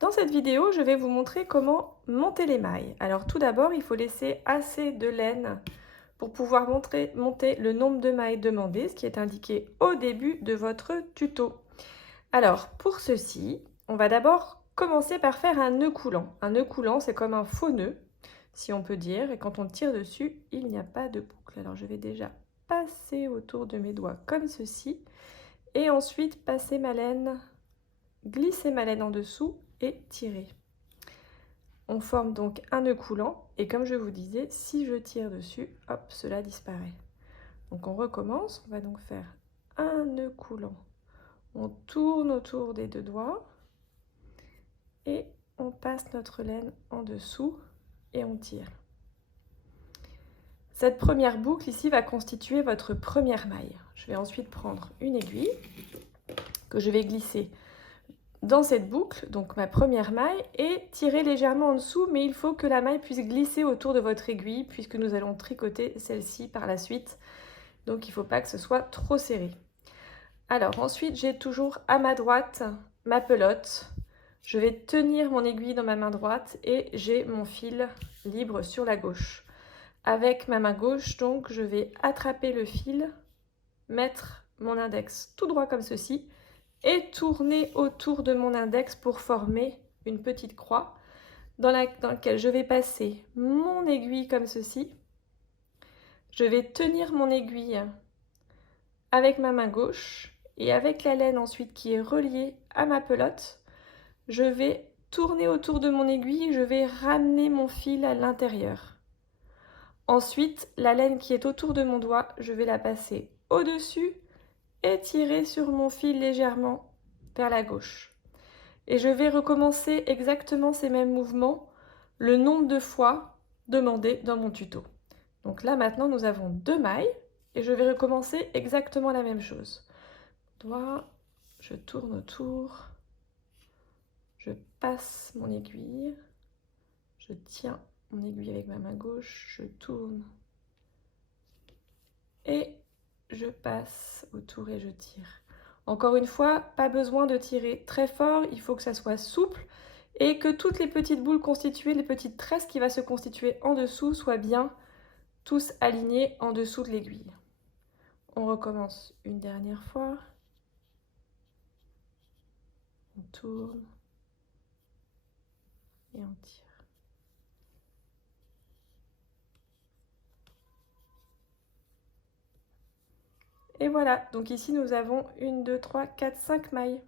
Dans cette vidéo, je vais vous montrer comment monter les mailles. Alors tout d'abord, il faut laisser assez de laine pour pouvoir monter le nombre de mailles demandées, ce qui est indiqué au début de votre tuto. Alors pour ceci, on va d'abord commencer par faire un nœud coulant. Un nœud coulant, c'est comme un faux nœud, si on peut dire, et quand on tire dessus, il n'y a pas de boucle. Alors je vais déjà passer autour de mes doigts comme ceci, et ensuite passer ma laine, glisser ma laine en dessous et tirer. On forme donc un nœud coulant et comme je vous disais, si je tire dessus, hop, cela disparaît. Donc on recommence, on va donc faire un nœud coulant. On tourne autour des deux doigts et on passe notre laine en dessous et on tire. Cette première boucle ici va constituer votre première maille. Je vais ensuite prendre une aiguille que je vais glisser dans cette boucle, donc ma première maille, et tirer légèrement en dessous, mais il faut que la maille puisse glisser autour de votre aiguille puisque nous allons tricoter celle-ci par la suite, donc il ne faut pas que ce soit trop serré. Alors ensuite, j'ai toujours à ma droite ma pelote, je vais tenir mon aiguille dans ma main droite et j'ai mon fil libre sur la gauche. Avec ma main gauche, donc, je vais attraper le fil, mettre mon index tout droit comme ceci, et tourner autour de mon index pour former une petite croix dans laquelle je vais passer mon aiguille comme ceci. Je vais tenir mon aiguille avec ma main gauche et avec la laine ensuite qui est reliée à ma pelote, je vais tourner autour de mon aiguille et je vais ramener mon fil à l'intérieur. Ensuite, la laine qui est autour de mon doigt, je vais la passer au-dessus et tirer sur mon fil légèrement vers la gauche. Et je vais recommencer exactement ces mêmes mouvements le nombre de fois demandé dans mon tuto. Donc là maintenant nous avons 2 mailles et je vais recommencer exactement la même chose. Doigt, je tourne autour, je passe mon aiguille, je tiens mon aiguille avec ma main gauche, je tourne et je passe autour et je tire. Encore une fois, pas besoin de tirer très fort, il faut que ça soit souple et que toutes les petites boules constituées, les petites tresses qui vont se constituer en dessous soient bien tous alignés en dessous de l'aiguille. On recommence une dernière fois. On tourne et on tire. Et voilà, donc ici nous avons 1, 2, 3, 4, 5 mailles.